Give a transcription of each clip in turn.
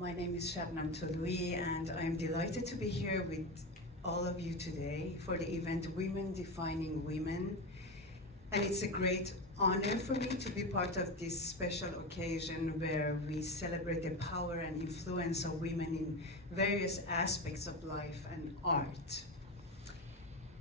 My name is Shabnam Tolouei, and I'm delighted to be here with all of you today for the event Women Defining Women. And it's a great honor for me to be part of this special occasion where we celebrate the power and influence of women in various aspects of life and art.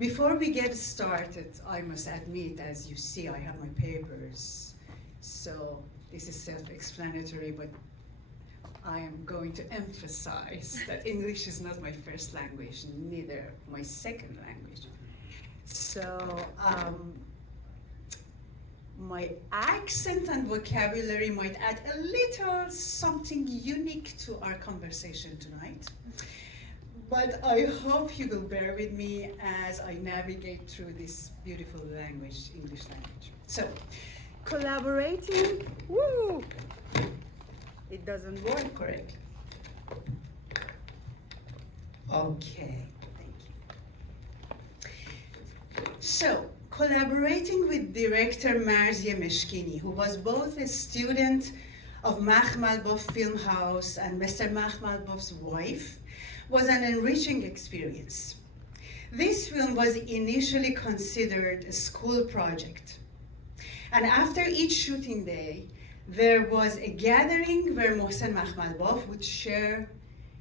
Before we get started, I must admit, as you see, I have my papers. So this is self-explanatory, but I am going to emphasize that English is not my first language, neither my second language. So my accent and vocabulary might add a little something unique to our conversation tonight. But I hope you will bear with me as I navigate through this beautiful language, English language. So, collaborating, woo! It doesn't work correctly. Okay, thank you. So, collaborating with director Marzieh Meshkini, who was both a student of Makhmalbaf Film House and Mr. Makhmalbaf's wife, was an enriching experience. This film was initially considered a school project. And after each shooting day, there was a gathering where Mohsen Makhmalbaf would share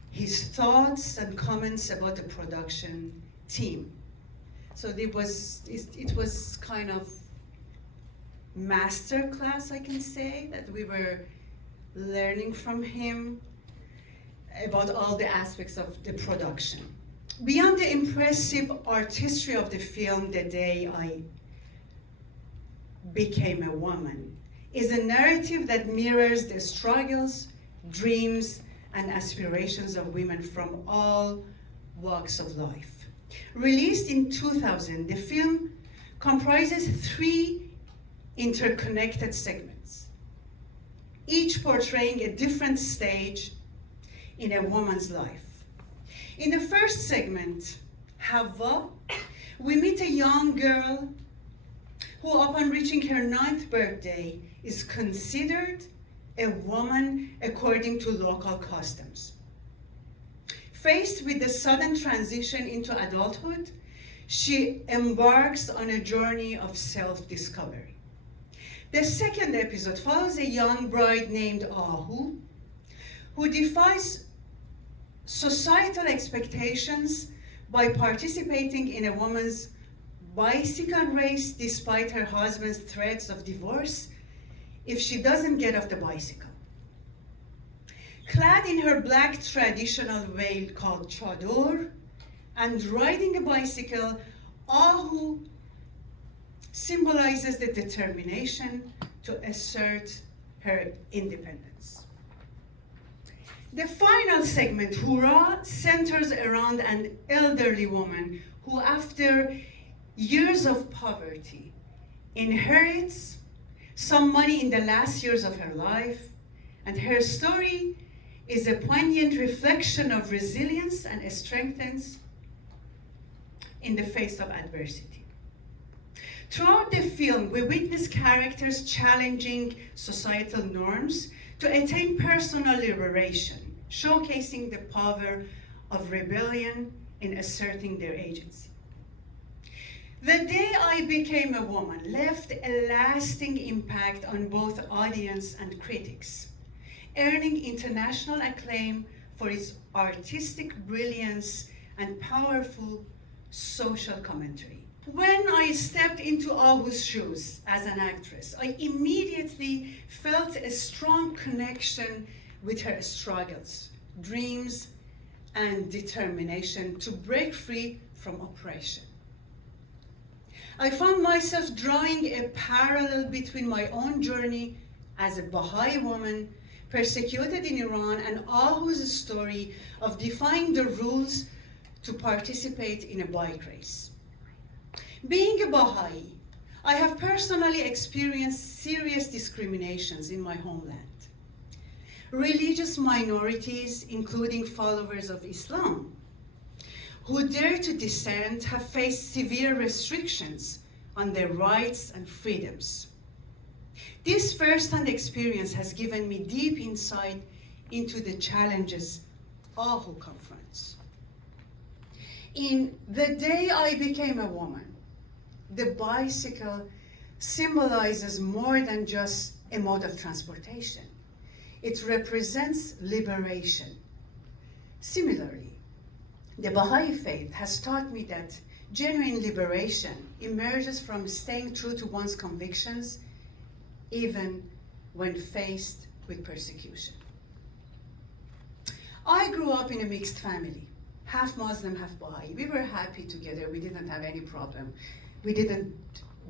his thoughts and comments about the production team. So it was kind of master class, I can say, that we were learning from him about all the aspects of the production. Beyond the impressive artistry of the film, The Day I Became a Woman is a narrative that mirrors the struggles, dreams, and aspirations of women from all walks of life. Released in 2000, the film comprises 3 interconnected segments, each portraying a different stage in a woman's life. In the first segment, Hawa, we meet a young girl who, upon reaching her 9th birthday, is considered a woman according to local customs. Faced with the sudden transition into adulthood, she embarks on a journey of self-discovery. The second episode follows a young bride named Ahu, who defies societal expectations by participating in a woman's bicycle race despite her husband's threats of divorce if she doesn't get off the bicycle. Clad in her black traditional veil called chador and riding a bicycle, Ahu symbolizes the determination to assert her independence. The final segment, Hura, centers around an elderly woman who, after years of poverty, inherits some money in the last years of her life, and her story is a poignant reflection of resilience and strength in the face of adversity. Throughout the film, we witness characters challenging societal norms to attain personal liberation, showcasing the power of rebellion in asserting their agency. The Day I Became a Woman left a lasting impact on both audience and critics, earning international acclaim for its artistic brilliance and powerful social commentary. When I stepped into Ahu's shoes as an actress, I immediately felt a strong connection with her struggles, dreams, and determination to break free from oppression. I found myself drawing a parallel between my own journey as a Baha'i woman persecuted in Iran and Ahu's story of defying the rules to participate in a bike race. Being a Baha'i, I have personally experienced serious discriminations in my homeland. Religious minorities, including followers of Islam, who dare to dissent have faced severe restrictions on their rights and freedoms. This first-hand experience has given me deep insight into the challenges Ahu confronts. In The Day I Became a Woman, the bicycle symbolizes more than just a mode of transportation. It represents liberation. Similarly, the Baha'i faith has taught me that genuine liberation emerges from staying true to one's convictions, even when faced with persecution. I grew up in a mixed family, half Muslim, half Baha'i. We were happy together. We didn't have any problem. We didn't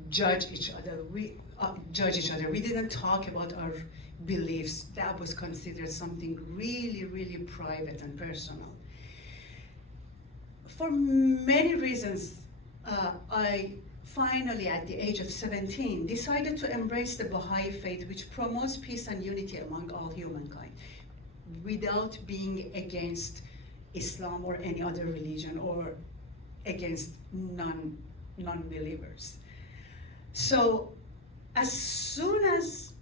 judge each other. We didn't talk about our beliefs. That was considered something really, really private and personal. For many reasons, I finally, at the age of 17, decided to embrace the Baha'i faith, which promotes peace and unity among all humankind, without being against Islam or any other religion or against non-believers. So as soon as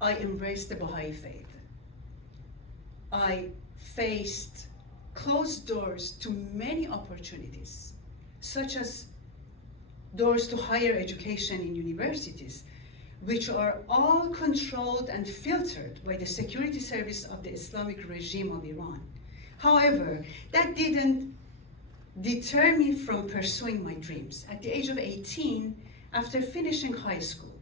I embraced the Baha'i faith, I faced closed doors to many opportunities, such as doors to higher education in universities, which are all controlled and filtered by the security service of the Islamic regime of Iran. However, that didn't deter me from pursuing my dreams. At the age of 18, after finishing high school,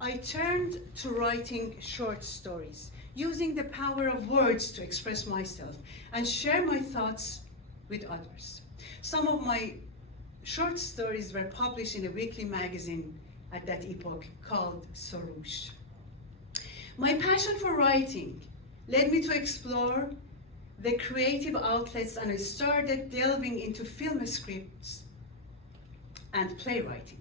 I turned to writing short stories, using the power of words to express myself and share my thoughts with others. Some of my short stories were published in a weekly magazine at that epoch called Soroush. My passion for writing led me to explore the creative outlets, and I started delving into film scripts and playwriting.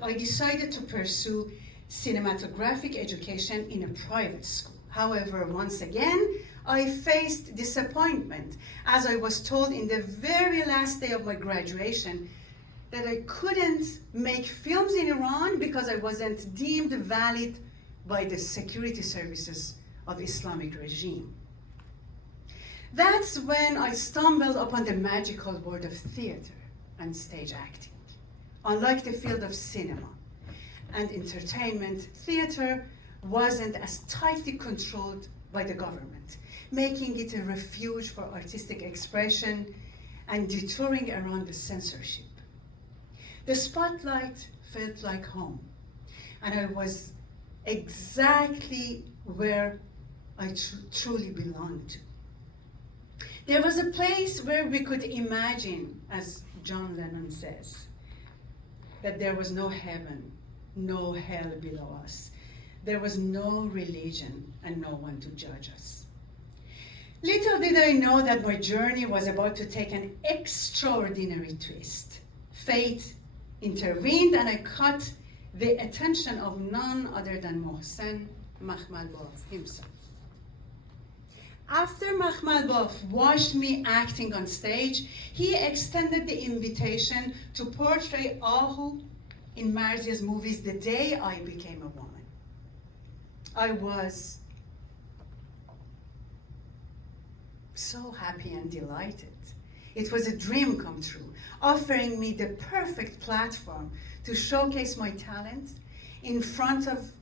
I decided to pursue cinematographic education in a private school. However, once again, I faced disappointment as I was told in the very last day of my graduation that I couldn't make films in Iran because I wasn't deemed valid by the security services of Islamic regime. That's when I stumbled upon the magical world of theater and stage acting. Unlike the field of cinema and entertainment, theater wasn't as tightly controlled by the government, making it a refuge for artistic expression and detouring around the censorship. The spotlight felt like home, and I was exactly where I truly belonged to. There was a place where we could imagine, as John Lennon says, that there was no heaven, no hell below us. There was no religion and no one to judge us. Little did I know that my journey was about to take an extraordinary twist. Fate intervened and I caught the attention of none other than Mohsen Makhmalbaf himself. After Makhmalbaf watched me acting on stage, he extended the invitation to portray Ahu in Marzia's movies The Day I Became a Woman. I was so happy and delighted. It was a dream come true, offering me the perfect platform to showcase my talent in front of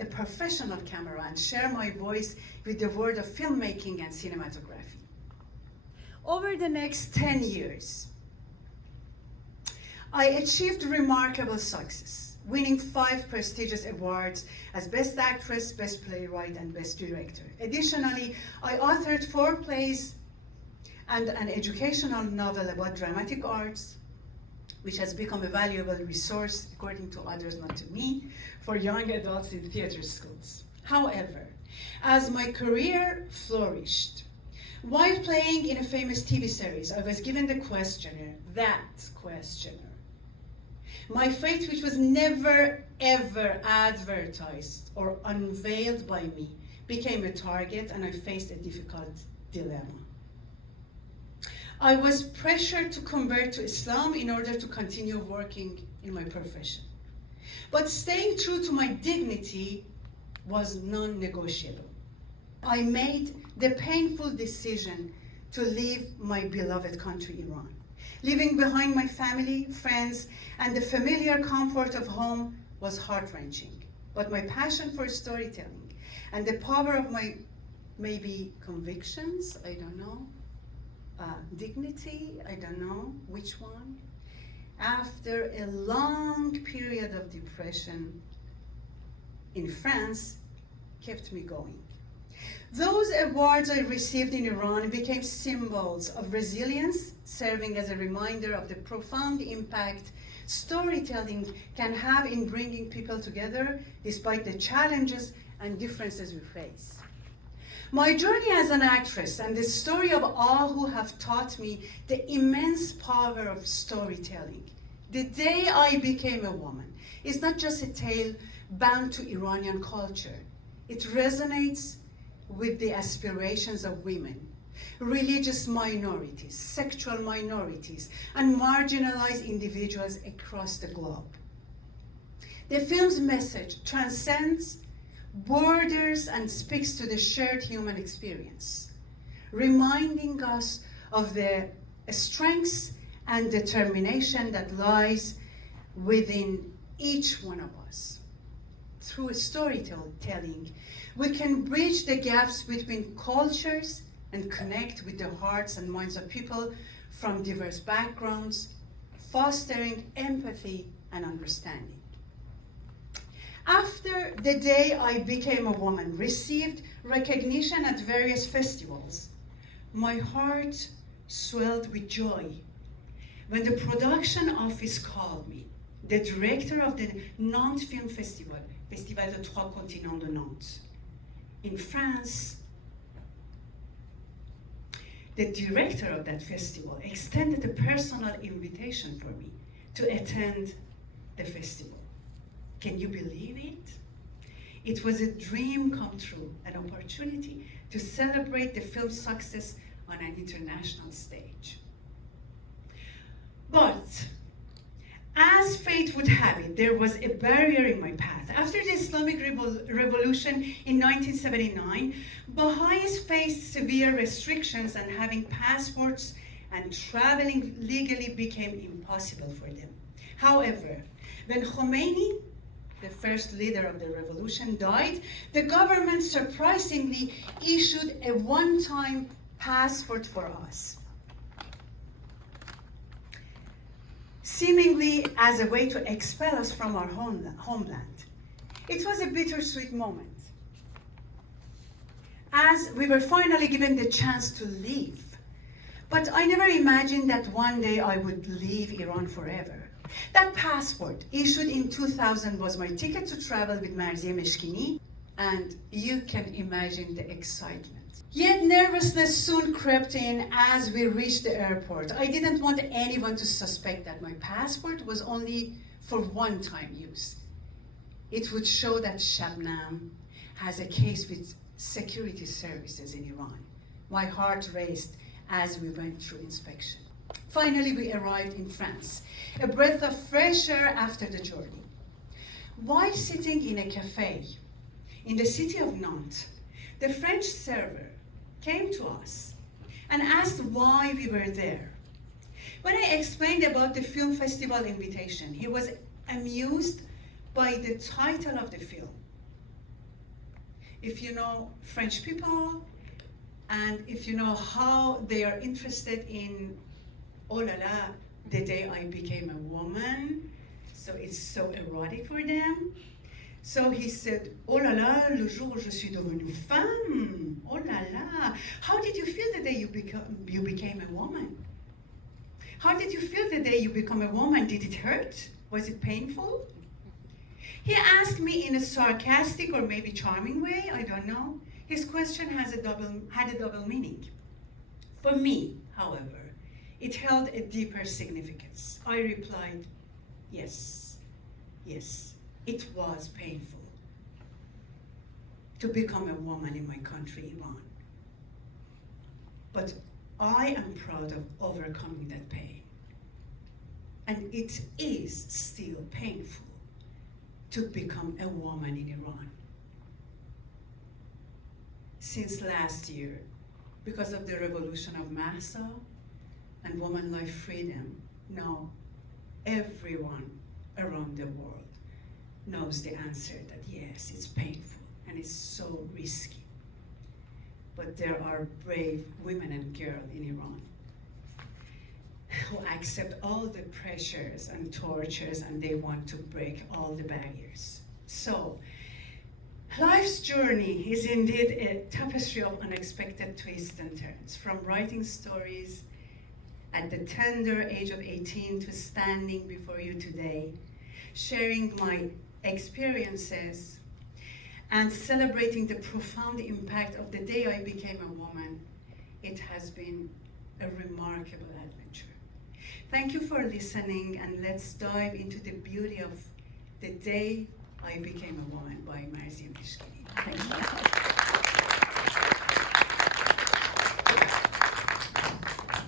a professional camera and share my voice with the world of filmmaking and cinematography. Over the next 10 years, I achieved remarkable success, winning 5 prestigious awards as Best Actress, Best Playwright, and Best Director. Additionally, I authored 4 plays and an educational novel about dramatic arts, which has become a valuable resource, according to others, not to me, for young adults in theater schools. However, as my career flourished, while playing in a famous TV series, I was given the questionnaire, that questionnaire. My fate, which was never, ever advertised or unveiled by me, became a target, and I faced a difficult dilemma. I was pressured to convert to Islam in order to continue working in my profession. But staying true to my dignity was non-negotiable. I made the painful decision to leave my beloved country, Iran. Leaving behind my family, friends, and the familiar comfort of home was heart-wrenching. But my passion for storytelling and the power of my maybe convictions, I don't know, dignity, I don't know which one, after a long period of depression in France, kept me going. Those awards I received in Iran became symbols of resilience, serving as a reminder of the profound impact storytelling can have in bringing people together despite the challenges and differences we face. My journey as an actress and the story of all who have taught me the immense power of storytelling. The day I became a woman is not just a tale bound to Iranian culture. It resonates with the aspirations of women, religious minorities, sexual minorities, and marginalized individuals across the globe. The film's message transcends borders and speaks to the shared human experience, reminding us of the strengths and determination that lies within each one of us. Through storytelling, we can bridge the gaps between cultures and connect with the hearts and minds of people from diverse backgrounds, fostering empathy and understanding. After the day I became a woman, received recognition at various festivals, my heart swelled with joy when the production office called me, the director of the Nantes Film Festival, Festival de Trois Continents de Nantes, in France. The director of that festival extended a personal invitation for me to attend the festival. Can you believe it? It was a dream come true, an opportunity to celebrate the film's success on an international stage. But as fate would have it, there was a barrier in my path. After the Islamic Revolution in 1979, Baha'is faced severe restrictions, and having passports and traveling legally became impossible for them. However, when Khomeini, the first leader of the revolution, died, the government surprisingly issued a one-time passport for us, seemingly as a way to expel us from our homeland. It was a bittersweet moment, as we were finally given the chance to leave. But I never imagined that one day I would leave Iran forever. That passport, issued in 2000, was my ticket to travel with Marzieh Meshkini, and you can imagine the excitement. Yet nervousness soon crept in as we reached the airport. I didn't want anyone to suspect that my passport was only for one-time use. It would show that Shabnam has a case with security services in Iran. My heart raced as we went through inspection. Finally, we arrived in France, a breath of fresh air after the journey. While sitting in a cafe in the city of Nantes, the French server came to us and asked why we were there. When I explained about the film festival invitation, he was amused by the title of the film. If you know French people, and if you know how they are interested in, oh la la, the day I became a woman, so it's so erotic for them. So he said, oh la la, le jour où je suis devenue femme, oh la la. How did you feel the day you became a woman? How did you feel the day you became a woman? Did it hurt? Was it painful? He asked me in a sarcastic or maybe charming way, I don't know. His question had a double meaning. For me, however, it held a deeper significance. I replied, yes, yes. It was painful to become a woman in my country, Iran. But I am proud of overcoming that pain. And it is still painful to become a woman in Iran. since last year, because of the revolution of Mahsa and woman life freedom, now everyone around the world knows the answer that yes, it's painful and it's so risky. But there are brave women and girls in Iran who accept all the pressures and tortures, and they want to break all the barriers. So, life's journey is indeed a tapestry of unexpected twists and turns, from writing stories at the tender age of 18 to standing before you today, sharing my experiences and celebrating the profound impact of the day I became a woman. It has been a remarkable adventure. Thank you for listening, and let's dive into the beauty of The Day I Became a Woman by Marzia Mishkini. Thank you.